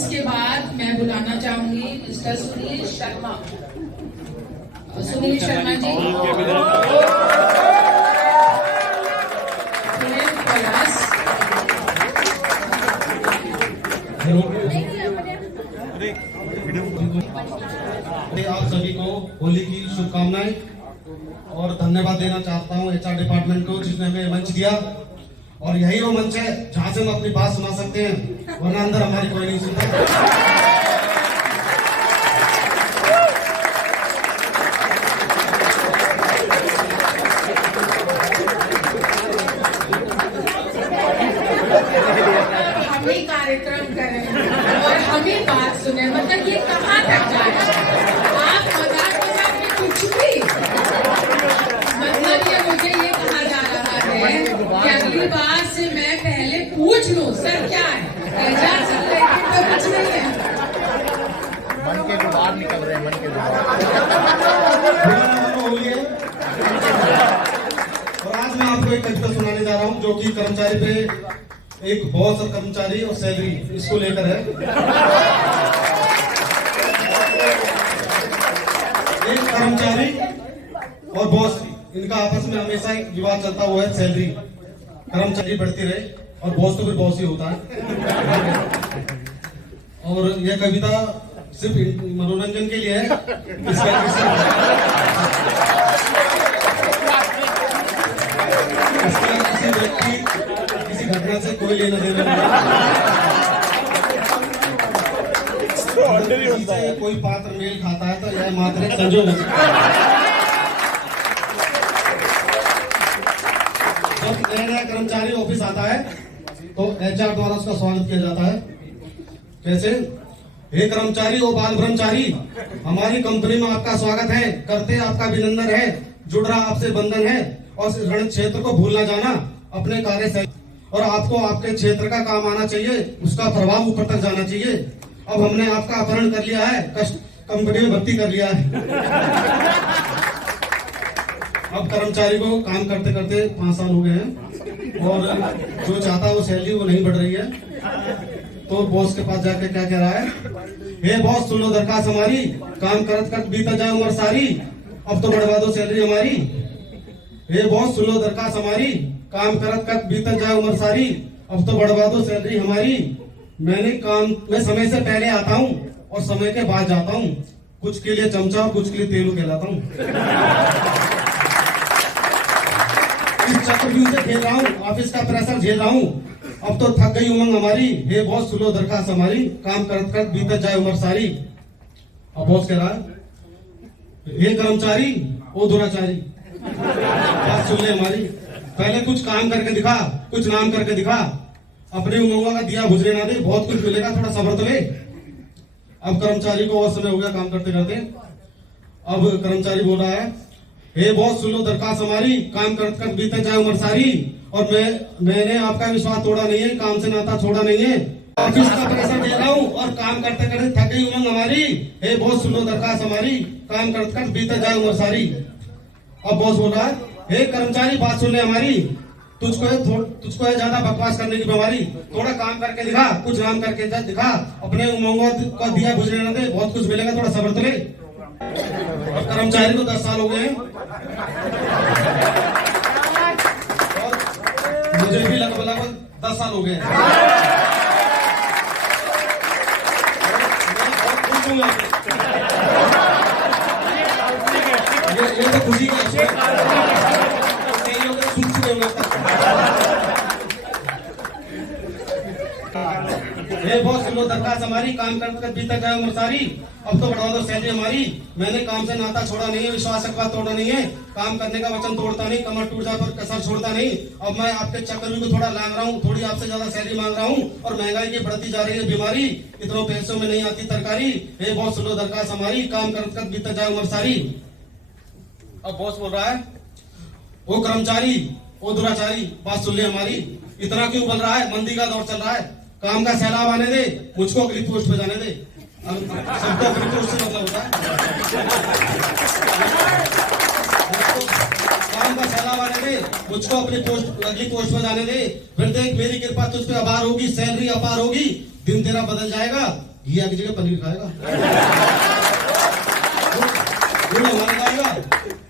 इसके बाद मैं बुलाना चाहूंगी मिस्टर सुनील शर्मा। सुनील शर्मा जी, आप सभी को होली की शुभकामनाएं और धन्यवाद देना चाहता हूं HR डिपार्टमेंट को जिसने हमें मंच दिया। और यही वो मंच है जहां से हम अपनी बात सुना सकते हैं, वरना अंदर हमारी कोई नहीं सुनता। कार्यक्रम करें और हमें बात सुने, मतलब ये कहाँ तक जाए? आप मजाक में कुछ भी, मतलब ये मुझे ये कहा जा रहा है कि अगली बार से मैं पहले पूछ लूं सर क्या है, तो कुछ नहीं है। मन के जो बाहर निकल रहे हैं, मन के जो और आज मैं आपको एक कविता सुनाने जा रहा हूँ जो कि कर्मचारी पे एक बॉस और कर्मचारी और सैलरी इसको लेकर है। एक कर्मचारी और बॉस, इनका आपस में हमेशा एक विवाद चलता हुआ है सैलरी। कर्मचारी बढ़ती रहे और बॉस तो फिर बॉस ही होता है। और यह कविता सिर्फ मनोरंजन के लिए है। किसी घटना से कोई लेना देना नहीं। कोई पात्र मेल खाता है तो यह मात्र एक संजोग है। जब नया कर्मचारी ऑफिस आता है तो HR द्वारा उसका स्वागत किया जाता है। कैसे? हे कर्मचारी और बाल ब्रह्मचारी, हमारी कंपनी में आपका स्वागत है, करते आपका अभिनंदन है, जुड़ रहा आपसे बंधन है और रण क्षेत्र को भूल ना जाना अपने कार्य से, और आपको आपके क्षेत्र का काम आना चाहिए, उसका प्रभाव ऊपर तक जाना चाहिए। अब हमने आपका अपहरण कर लिया है, कष्ट कंपनी में भर्ती कर लिया है। अब कर्मचारी को काम करते करते 5 साल हो गए हैं और जो चाहता है वो सैलरी वो नहीं बढ़ रही है। तो बॉस के पास जाके क्या कह रहा है? हे बॉस सुन लो दरखास्त हमारी, काम करत करत बीता जाए उम्र सारी, अब तो बढ़वा दो सैलरी हमारी। हे बॉस सुन लो दरखास्त हमारी, काम करत करत बीता जाए उम्र सारी, अब तो बढ़वा दो सैलरी हमारी। मैं समय से पहले आता हूँ और समय के बाद जाता हूँ, कुछ के लिए चमचा और कुछ के लिए तेलू कहलाता हूँ। इस चक्रव्यूह से खेल रहा हूँ, ऑफिस का प्रेशर झेल रहा हूँ, अब तो थक गई उमंग हमारी। हे बॉस सुनो दरखास्त हमारी, काम करत करत बीत जाए उम्र सारी। अब बॉस कह रहा है, हे कर्मचारी ओ दुराचारी, बात सुन ले हमारी, पहले कुछ काम करके दिखा, कुछ नाम करके दिखा, अपने उमंगों का दिया बुझने ना दे, बहुत कुछ मिलेगा, थोड़ा सब्र तो ले। अब कर्मचारी को और समय हो गया काम करते करते। अब कर्मचारी बोल रहा है, हे बॉस सुन लो दरखास्त हमारी, काम करते करते बीते जाए उम्र सारी, और मैंने आपका विश्वास तोड़ा नहीं है, काम से नाता छोड़ा नहीं है, ऑफिस का प्रेशर दे रहा हूँ और काम करते करते थक गई उमंग हमारी। हे बॉस सुन लो दरखास्त हमारी, काम करते करते बीते जाए उम्र सारी। अब बॉस बोल रहा है, हे कर्मचारी बात सुन ले हमारी, तुझको है ज्यादा बकवास करने की बीमारी, थोड़ा काम करके दिखा, कुछ नाम करके दिखा, अपने उमंगों का दिया बुझने न दे, बहुत कुछ मिलेगा, थोड़ा सब्र तो ले। अब कर्मचारी को 10 साल हो गए हैं और मुझे भी लगभग 10 साल हो गए हैं। ये तो खुशी का बॉस सुनो दरखास्त हमारी, काम करते बीता जाए उम्र सारी, अब तो बढ़ा दो सैलरी हमारी। मैंने काम से नाता छोड़ा नहीं है, विश्वास तोड़ा नहीं है, काम करने का वचन तोड़ता नहीं, कमर टूट जाए पर कसर छोड़ता नहीं। अब मैं आपके चक्कर को थोड़ा लांग रहा हूँ, थोड़ी आपसे ज्यादा सैलरी मांग रहा हूँ, और महंगाई की बढ़ती जा रही है बीमारी, इतनों पैसों में नहीं आती तरकारी। हे बॉस सुनो दरखास्त हमारी, काम करते बीता जाए उम्र सारी। अब बॉस बोल रहा है, वो कर्मचारी वो दुराचारी, बात सुन ले हमारी, इतना क्यों बोल रहा है, मंदी का दौर चल रहा है, काम का सैलाब आने दे, मुझको अगली पोस्ट पे जाने दे। सबको अगली पोस्ट से मतलब होता है, काम का सैलाब आने दे, मुझको अपनी पोस्ट अगली पोस्ट पे जाने दे। फिर देख मेरी कृपा तुझ पे अपार होगी, सैलरी अपार होगी, दिन तेरा बदल जाएगा, घी की जगह पनीर खाएगा। गुड़ हमारा खाएगा।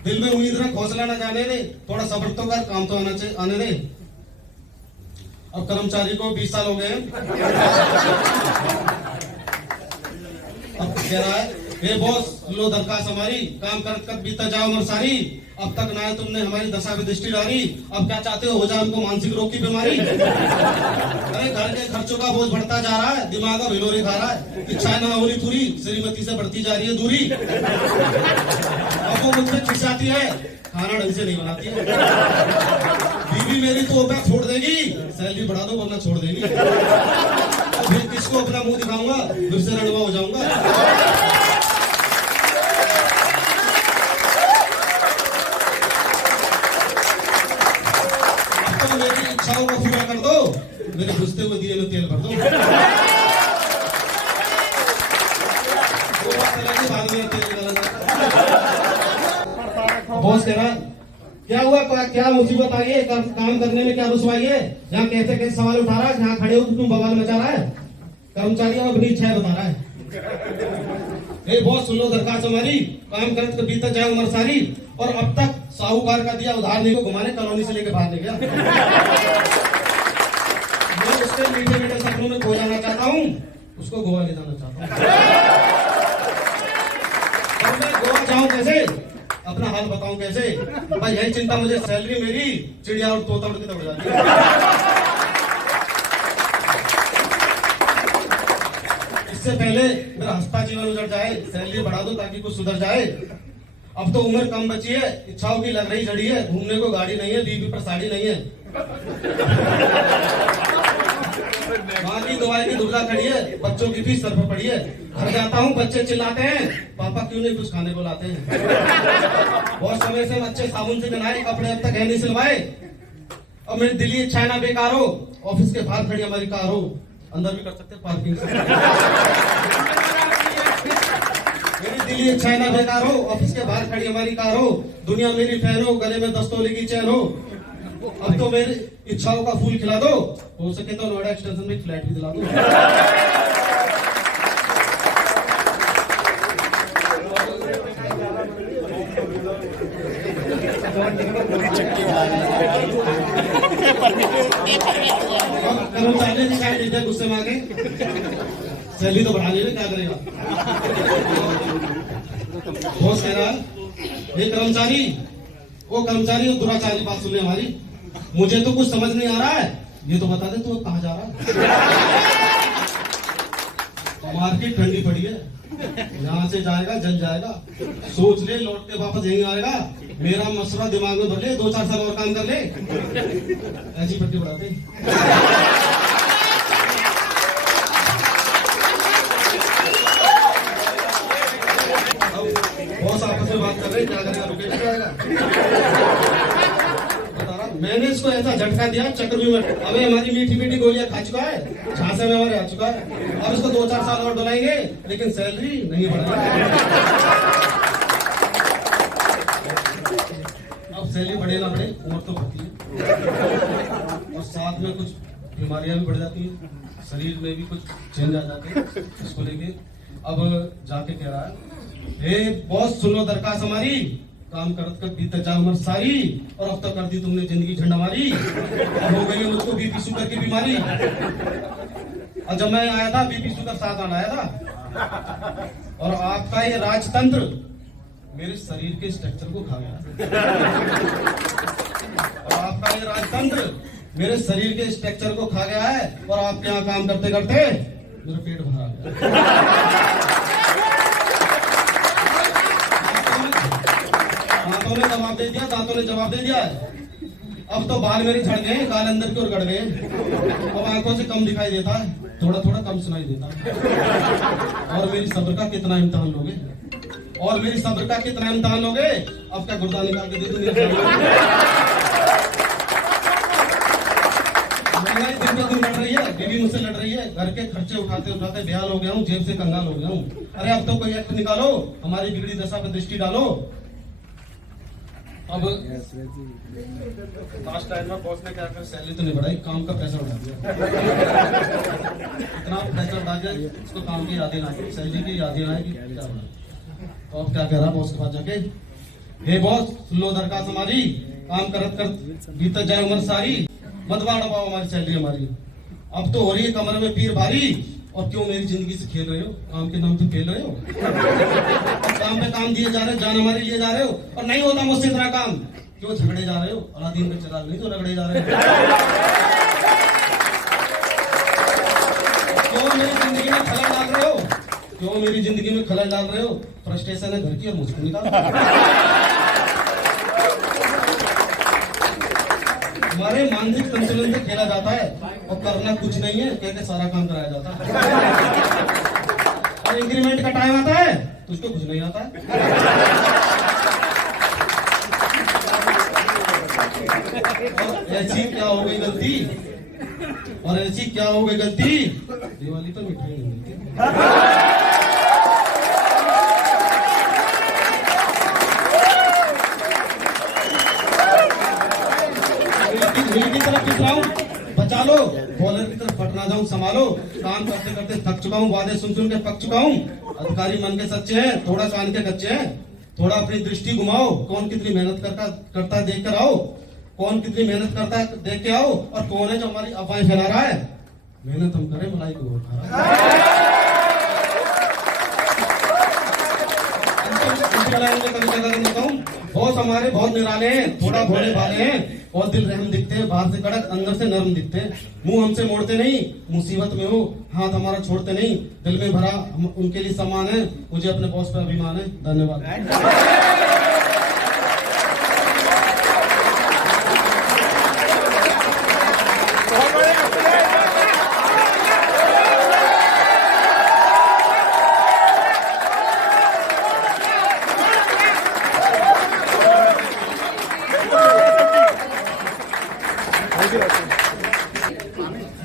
दिल में उम्मीद रख, हौसला ना जाने दे, थोड़ा सब्र तो कर, काम तो आने दे। अब कर्मचारी को 20 साल हो गए हैं। अब कह रहा है, हे बॉस लो दरखास्त हमारी, काम कर कर बीता जाओ उम्र सारी, अब तक ना है तुमने हमारी दशा पे दृष्टि डाली, अब क्या चाहते हो जाए हमको मानसिक रोग की बीमारी। अरे घर के खर्चों का बोझ बढ़ता जा रहा है, दिमाग अब हिलोरी खा रहा है, इच्छाएं ना होली पूरी, श्रीमती से बढ़ती जा रही है दूरी। अब वो मुझसे खिंचाती है, खाना ढंग से नहीं बनाती है। बीवी मेरी तो ओपैक छोड़ देगी, सैलरी बढ़ा दो वरना छोड़ देगी। तो फिर किसको अपना मुंह दिखाऊंगा, फिर से रणवा हो जाऊंगा। मेरी इच्छाओं को पूरा कर दो, मेरे घुसते हुए दिए में तेल भर दो। बाद में तेल निकाला जाता। बॉस कह रहा क्या हुआ, क्या मुसीबत आई है, काम करने में क्या रुसवाई है, जहाँ कैसे कैसे सवाल उठा रहा है, जहाँ खड़े हो तुम बवाल मचा रहा है। कर्मचारी अपनी इच्छाएं बता रहा है। बॉस सुन लो दरखास्त हमारी, काम करत कर बीता जाए उम्र सारी, और अब तक साहूकार का दिया उधार नहीं को घुमाने कॉलोनी से लेकर बाहर ले गया। मैं उसके मीठे मीठे सपनों में खो जाना चाहता हूँ, उसको गोवा ले जाना चाहता हूँ। और मैं गोवा जाऊं कैसे, अपना हाल बताऊं कैसे भाई, यही चिंता मुझे, सैलरी मेरी चिड़िया और तोता उड़ के दौड़ जाती है। इससे पहले मेरा हंसता जीवन उजड़ जाए, सैलरी बढ़ा दो ताकि कुछ सुधर जाए। अब तो उम्र कम बची है, इच्छाओं की लग रही जड़ी है, घूमने को गाड़ी नहीं है, बीवी पर साड़ी नहीं है, माँ की दवाई की दुविधा खड़ी है, बच्चों की फीस सर पर पड़ी है। घर जाता हूँ बच्चे चिल्लाते हैं, पापा क्यों नहीं कुछ खाने को लाते हैं। बहुत समय से बच्चे साबुन से नहाए, कपड़े अब तक है नहीं सिलवाए। अब मेरी दिली इच्छा ना बेकार हो, ऑफिस के बाहर खड़ी हमारी कार हो, अंदर भी कर सकते पार्किंग से। मेरी दिली इच्छा ना बेकार हो, ऑफिस के बाहर खड़ी हमारी कार हो, दुनिया मेरी फैन हो, गले में 10 तोले की चैन हो। अब तो मेरी इच्छाओं का फूल खिला दो, हो सके तो नोएडा एक्सटेंशन में फ्लैट भी दिला दो। कर्मचारी दिखाई देते हैं गुस्से में आके, सैलरी तो बढ़ा ले, क्या करेगा। बॉस कह रहा है, ये कर्मचारी वो दुराचारी बात सुनने हमारी, मुझे तो कुछ समझ नहीं आ रहा है, ये तो बता दे तू कहाँ जा रहा है। मार्केट ठंडी पड़ी है, यहाँ से जाएगा जल जाएगा, सोच ले लौट के वापस यहीं आएगा। मेरा मसला दिमाग में भर ले, 2-4 साल और काम कर ले, ऐसी पट्टी बढ़ाते। बॉस आपस में बात कर रहे, क्या करेगा, रुकेगा जाएगा। बता रहा मैंने इसको ऐसा झटका दिया चक्रव्यूह में, अबे हमारी मीठी मीठी गोलियां खा चुका है, झांसे में हमारे आ चुका है, अब इसको 2-4 साल और डुलाएंगे, लेकिन सैलरी नहीं बढ़ेगी। अब सैलरी बढ़े ना बढ़े, उम्र तो बढ़ती है, और साथ में कुछ बीमारियां भी बढ़ जाती हैं, शरीर में भी कुछ चेंज आ जाते हैं, इसको लेके अब जाके कह रहा है, हे बॉस सुन लो दरखास्त हमारी, काम करत कर बीत जा उम्र सारी, और अब तक कर दी तुमने जिंदगी झंडा मारी, अब हो गई मुझको बीपी शुगर की बीमारी। और जब मैं आया था बीपी शुगर साथ आना आया था, और आपका ये राजतंत्र मेरे शरीर के स्ट्रक्चर को खा गया। और आपका ये राजतंत्र मेरे शरीर के स्ट्रक्चर को खा गया है, और आपके यहाँ काम करते करते मेरा पेट भरा गया। दांतों ने जवाब दे दिया, दांतों ने जवाब दे दिया। अब तो बाल मेरे झड़ गए, गाल अंदर की ओर गड़ गए, अब आंखों से कम दिखाई देता है, थोड़ा थोड़ा कम सुनाई देता है। और मेरी सब्र का कितना इम्तिहान लोगे, और मेरी सब्र का कितना इम्तिहान लोगे। अब क्या गुर्दा निकाल के दे दूंगी। महंगाई दिन पे दिन बढ़ रही है, बीवी मुझसे लड़ रही है, घर के खर्चे उठाते उठाते बेहाल हो गया हूँ, जेब से कंगाल हो गया हूँ। अरे अब तो कोई एक्ट निकालो, हमारी बिगड़ी दशा पर दृष्टि डालो। अब लास्ट टाइम में बॉस ने क्या कर सैलरी तो नहीं बढ़ाई, काम का पैसा बढ़ा दिया। इतना पैसा बढ़ा दिया इसको काम की यादें ना आई, सैलरी की यादें ना आई कि क्या बढ़ा। तो अब क्या कह रहा बॉस के पास जाके, हे बॉस सुन लो दरखास्त हमारी, काम करत कर बीतत जाए उम्र सारी, मत बाढ़ पाओ हमारी सैलरी हमारी। अब तो हो रही है कमर में पीर भारी, और क्यों मेरी जिंदगी से खेल रहे हो, काम के नाम पे खेल रहे हो। काम पे काम दिए जा रहे हो, जान हमारी लिए जा रहे हो, और नहीं होता मुझसे इतना काम, क्यों झगड़े जा रहे हो। अलादीन का चिराग नहीं तो रगड़े जा रहे हो। क्यों मेरी जिंदगी में खलल डाल रहे हो, क्यों मेरी जिंदगी में खलल डाल रहे हो। फ्रस्ट्रेशन है घर की और मुझको निकाल। हमारे मानसिक संतुलन से खेला जाता है, और करना कुछ नहीं है कह के सारा काम कराया जाता है। और इंक्रीमेंट का टाइम आता है तो उसको कुछ नहीं आता है। और ऐसी क्या हो गई गलती, और ऐसी क्या हो गई गलती, दिवाली पर मिठाई नहीं मिलती। की तरफ पिछलाऊं बचा लो, बॉलर की तरफ फट ना जाऊं संभालो। काम करते करते थक चुका हूं, वादे सुन सुन के पक चुका हूं। अधिकारी मन के सच्चे हैं, थोड़ा कान के कच्चे हैं। थोड़ा अपनी दृष्टि घुमाओ, कौन कितनी मेहनत करता है देख कर आओ, कौन कितनी मेहनत करता है देख के आओ, और कौन है जो हमारी अफवाहें फैला रहा है। मेहनत हम करें, मलाई को खा रहा है। बहुत हमारे बहुत निराले हैं, थोड़ा भोले भाले हैं, और दिल रहम दिखते हैं, बाहर से कड़क अंदर से नरम दिखते हैं। मुंह हमसे मोड़ते नहीं, मुसीबत में हो हाथ हमारा छोड़ते नहीं, दिल में भरा उनके लिए सम्मान है, मुझे अपने बॉस पर अभिमान है। धन्यवाद।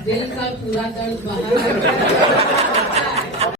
दिल का पूरा दर्द बाहर